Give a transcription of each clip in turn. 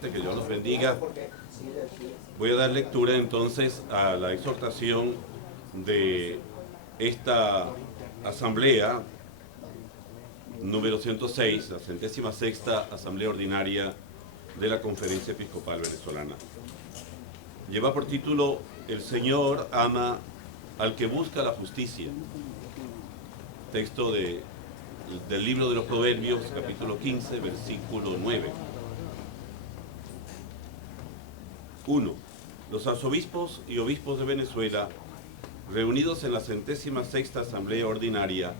Que Dios los bendiga. Voy a dar lectura entonces a la exhortación de esta asamblea número 106, la 106ª Asamblea Ordinaria de la Conferencia Episcopal Venezolana. Lleva por título El Señor ama al que busca la justicia. Texto del libro de los Proverbios, capítulo 15, versículo 9. 1. Los arzobispos y obispos de Venezuela, reunidos en la 106ª Asamblea Ordinaria,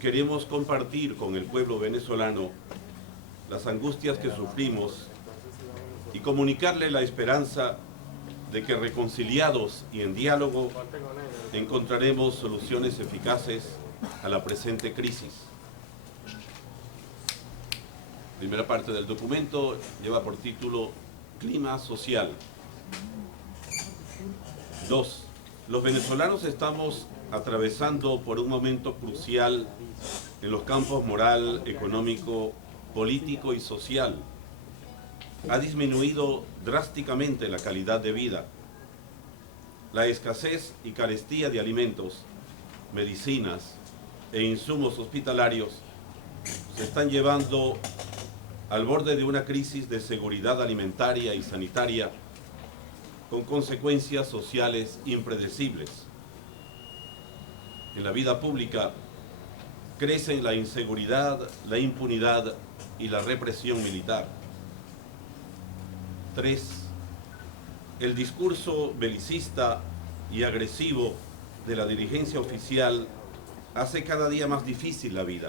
queremos compartir con el pueblo venezolano las angustias que sufrimos y comunicarle la esperanza de que reconciliados y en diálogo encontraremos soluciones eficaces a la presente crisis. Primera parte del documento lleva por título Clima social. 2. Los venezolanos estamos atravesando por un momento crucial en los campos moral, económico, político y social. Ha disminuido drásticamente la calidad de vida. La escasez y carestía de alimentos, medicinas e insumos hospitalarios se están llevando al borde de una crisis de seguridad alimentaria y sanitaria con consecuencias sociales impredecibles. En la vida pública crecen la inseguridad, la impunidad y la represión militar. 3. El discurso belicista y agresivo de la dirigencia oficial hace cada día más difícil la vida.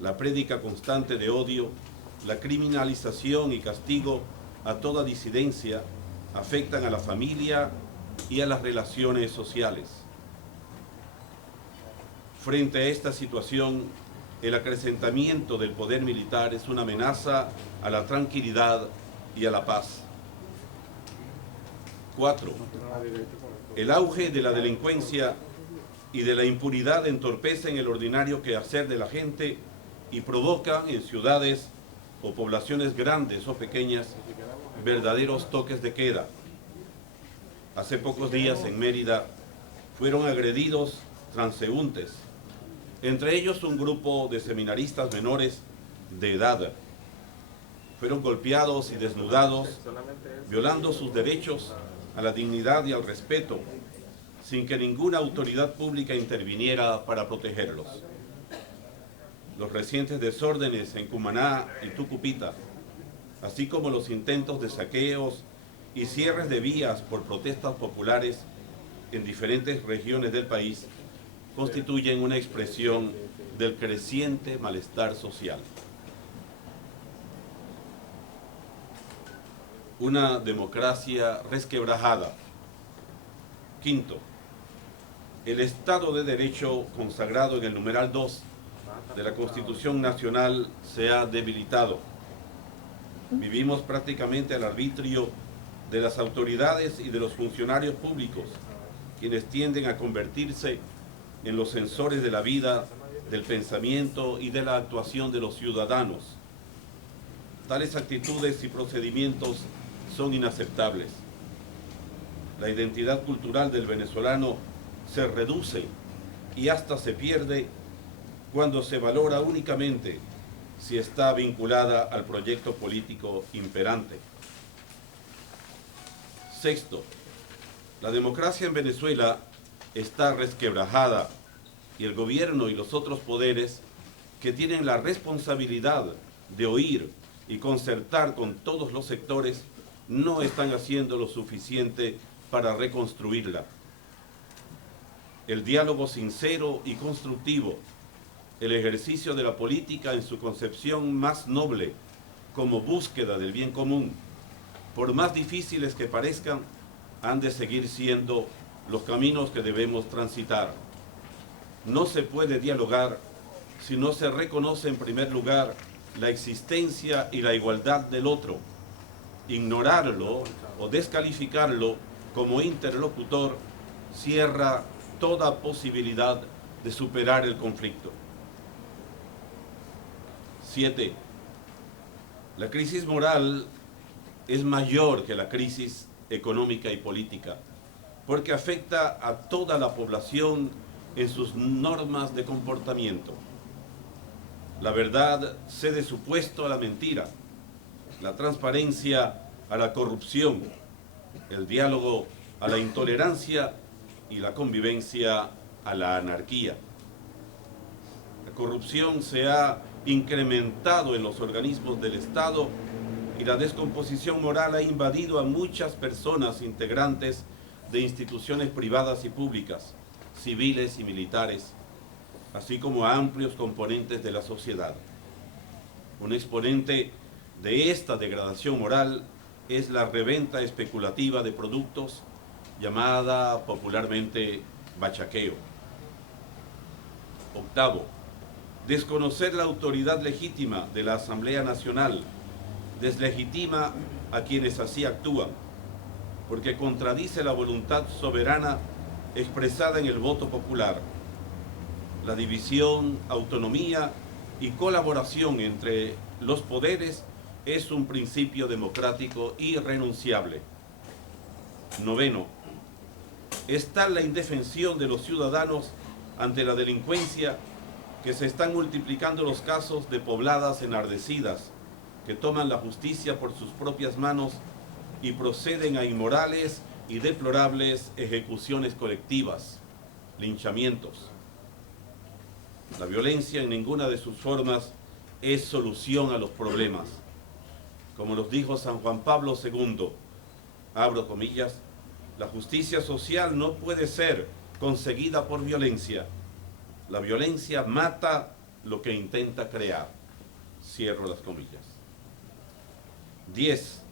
La prédica constante de odio, la criminalización y castigo a toda disidencia afectan a la familia y a las relaciones sociales. Frente a esta situación, el acrecentamiento del poder militar es una amenaza a la tranquilidad y a la paz. 4. El auge de la delincuencia y de la impunidad entorpecen el ordinario quehacer de la gente y provocan en ciudades o poblaciones grandes o pequeñas verdaderos toques de queda. Hace pocos días en Mérida fueron agredidos transeúntes, entre ellos un grupo de seminaristas menores de edad. Fueron golpeados y desnudados, violando sus derechos a la dignidad y al respeto, sin que ninguna autoridad pública interviniera para protegerlos. Los recientes desórdenes en Cumaná y Tucupita, así como los intentos de saqueos y cierres de vías por protestas populares en diferentes regiones del país, constituyen una expresión del creciente malestar social. Una democracia resquebrajada. 5. El Estado de Derecho consagrado en el numeral 2 de la Constitución Nacional se ha debilitado. Vivimos prácticamente al arbitrio de las autoridades y de los funcionarios públicos, quienes tienden a convertirse en los censores de la vida, del pensamiento y de la actuación de los ciudadanos. Tales actitudes y procedimientos son inaceptables. La identidad cultural del venezolano se reduce y hasta se pierde cuando se valora únicamente si está vinculada al proyecto político imperante. 6. La democracia en Venezuela está resquebrajada y el gobierno y los otros poderes que tienen la responsabilidad de oír y concertar con todos los sectores no están haciendo lo suficiente para reconstruirla. El diálogo sincero y constructivo, el ejercicio de la política en su concepción más noble como búsqueda del bien común, por más difíciles que parezcan, han de seguir siendo los caminos que debemos transitar. No se puede dialogar si no se reconoce en primer lugar la existencia y la igualdad del otro. Ignorarlo o descalificarlo como interlocutor cierra toda posibilidad de superar el conflicto. 7. La crisis moral es mayor que la crisis económica y política, porque afecta a toda la población en sus normas de comportamiento. La verdad cede su puesto a la mentira, la transparencia a la corrupción, el diálogo a la intolerancia y la convivencia a la anarquía. La corrupción se ha incrementado en los organismos del Estado y la descomposición moral ha invadido a muchas personas integrantes de instituciones privadas y públicas, civiles y militares, así como a amplios componentes de la sociedad. Un exponente de esta degradación moral es la reventa especulativa de productos, llamada popularmente bachaqueo. Octavo, desconocer la autoridad legítima de la Asamblea Nacional deslegitima a quienes así actúan, porque contradice la voluntad soberana expresada en el voto popular. La división, autonomía y colaboración entre los poderes es un principio democrático irrenunciable. Noveno, está la indefensión de los ciudadanos ante la delincuencia, que se están multiplicando los casos de pobladas enardecidas que toman la justicia por sus propias manos y proceden a inmorales y deplorables ejecuciones colectivas, linchamientos. La violencia en ninguna de sus formas es solución a los problemas. Como nos dijo San Juan Pablo II, abro comillas, la justicia social no puede ser conseguida por violencia. La violencia mata lo que intenta crear. Cierro las comillas. 10.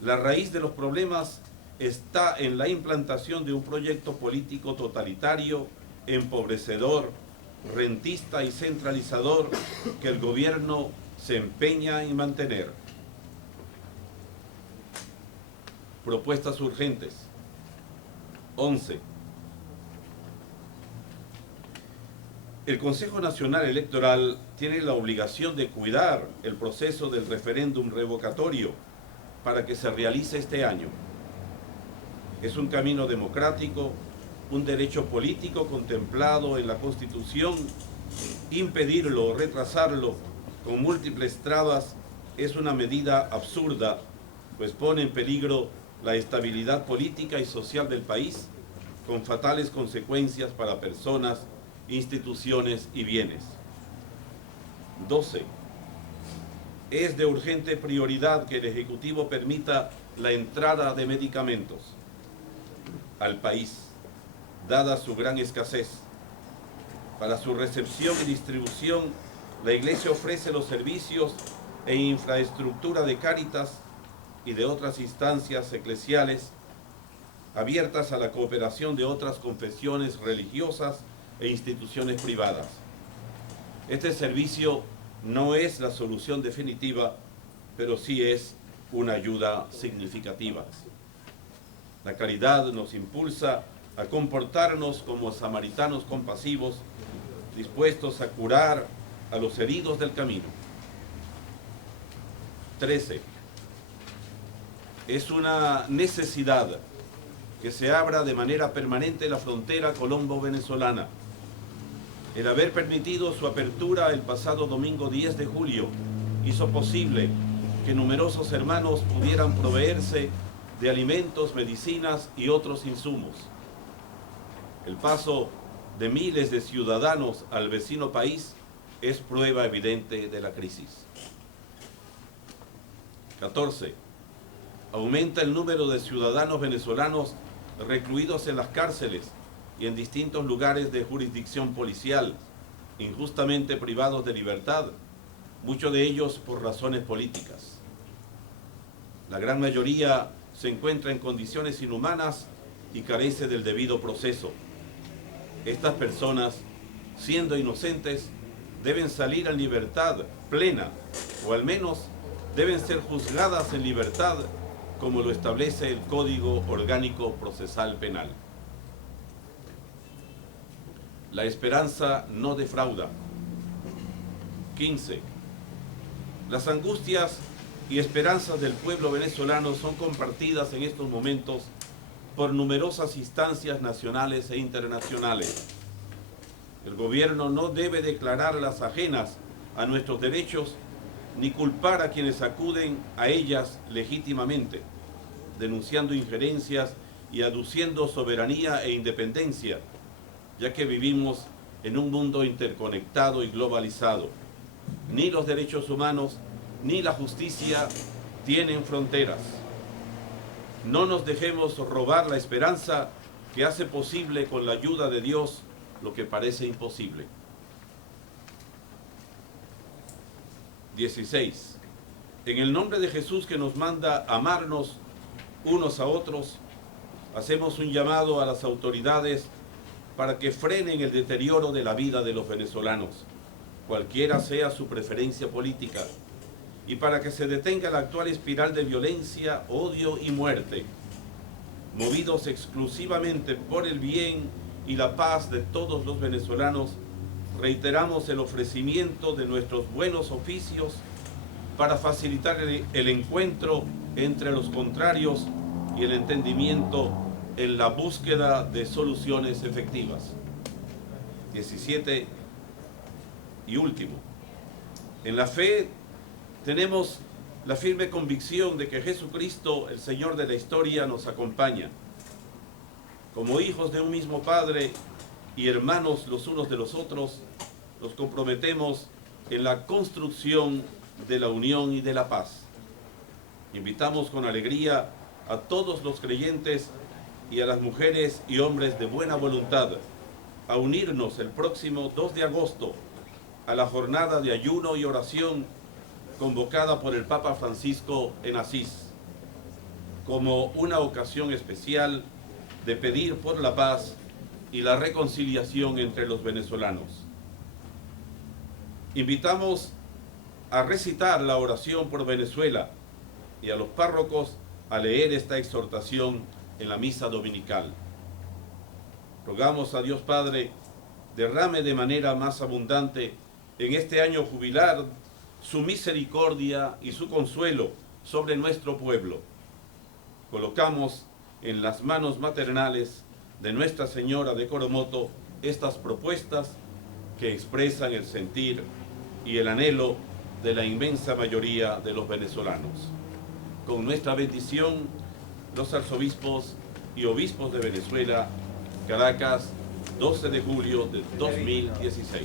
La raíz de los problemas está en la implantación de un proyecto político totalitario, empobrecedor, rentista y centralizador que el gobierno se empeña en mantener. Propuestas urgentes. 11. El Consejo Nacional Electoral tiene la obligación de cuidar el proceso del referéndum revocatorio para que se realice este año. Es un camino democrático, un derecho político contemplado en la Constitución. Impedirlo o retrasarlo con múltiples trabas es una medida absurda, pues pone en peligro la estabilidad política y social del país, con fatales consecuencias para personas, instituciones y bienes. 12. Es de urgente prioridad que el Ejecutivo permita la entrada de medicamentos al país, dada su gran escasez. Para su recepción y distribución, la Iglesia ofrece los servicios e infraestructura de Cáritas y de otras instancias eclesiales abiertas a la cooperación de otras confesiones religiosas e instituciones privadas. Este servicio no es la solución definitiva, pero sí es una ayuda significativa. La caridad nos impulsa a comportarnos como samaritanos compasivos, dispuestos a curar a los heridos del camino. 13. Es una necesidad que se abra de manera permanente la frontera colombo-venezolana. El haber permitido su apertura el pasado domingo 10 de julio hizo posible que numerosos hermanos pudieran proveerse de alimentos, medicinas y otros insumos. El paso de miles de ciudadanos al vecino país es prueba evidente de la crisis. 14. Aumenta el número de ciudadanos venezolanos recluidos en las cárceles y en distintos lugares de jurisdicción policial, injustamente privados de libertad, muchos de ellos por razones políticas. La gran mayoría se encuentra en condiciones inhumanas y carece del debido proceso. Estas personas, siendo inocentes, deben salir en libertad plena, o al menos deben ser juzgadas en libertad, como lo establece el Código Orgánico Procesal Penal. La esperanza no defrauda. 15. Las angustias y esperanzas del pueblo venezolano son compartidas en estos momentos por numerosas instancias nacionales e internacionales. El gobierno no debe declararlas ajenas a nuestros derechos ni culpar a quienes acuden a ellas legítimamente, denunciando injerencias y aduciendo soberanía e independencia, ya que vivimos en un mundo interconectado y globalizado. Ni los derechos humanos ni la justicia tienen fronteras. No nos dejemos robar la esperanza que hace posible con la ayuda de Dios lo que parece imposible. 16. En el nombre de Jesús, que nos manda amarnos unos a otros, hacemos un llamado a las autoridades para que frenen el deterioro de la vida de los venezolanos, cualquiera sea su preferencia política, y para que se detenga la actual espiral de violencia, odio y muerte, movidos exclusivamente por el bien y la paz de todos los venezolanos. Reiteramos el ofrecimiento de nuestros buenos oficios para facilitar el encuentro entre los contrarios y el entendimiento en la búsqueda de soluciones efectivas. 17 y último. En la fe tenemos la firme convicción de que Jesucristo, el Señor de la historia, nos acompaña. Como hijos de un mismo Padre y hermanos los unos de los otros, nos comprometemos en la construcción de la unión y de la paz. Invitamos con alegría a todos los creyentes y a las mujeres y hombres de buena voluntad a unirnos el próximo 2 de agosto a la jornada de ayuno y oración convocada por el Papa Francisco en Asís, como una ocasión especial de pedir por la paz y la reconciliación entre los venezolanos. Invitamos a recitar la oración por Venezuela y a los párrocos a leer esta exhortación en la misa dominical. Rogamos a Dios Padre derrame de manera más abundante en este año jubilar su misericordia y su consuelo sobre nuestro pueblo. Colocamos en las manos maternales de Nuestra Señora de Coromoto estas propuestas que expresan el sentir y el anhelo de la inmensa mayoría de los venezolanos. Con nuestra bendición, los arzobispos y obispos de Venezuela, Caracas, 12 de julio de 2016.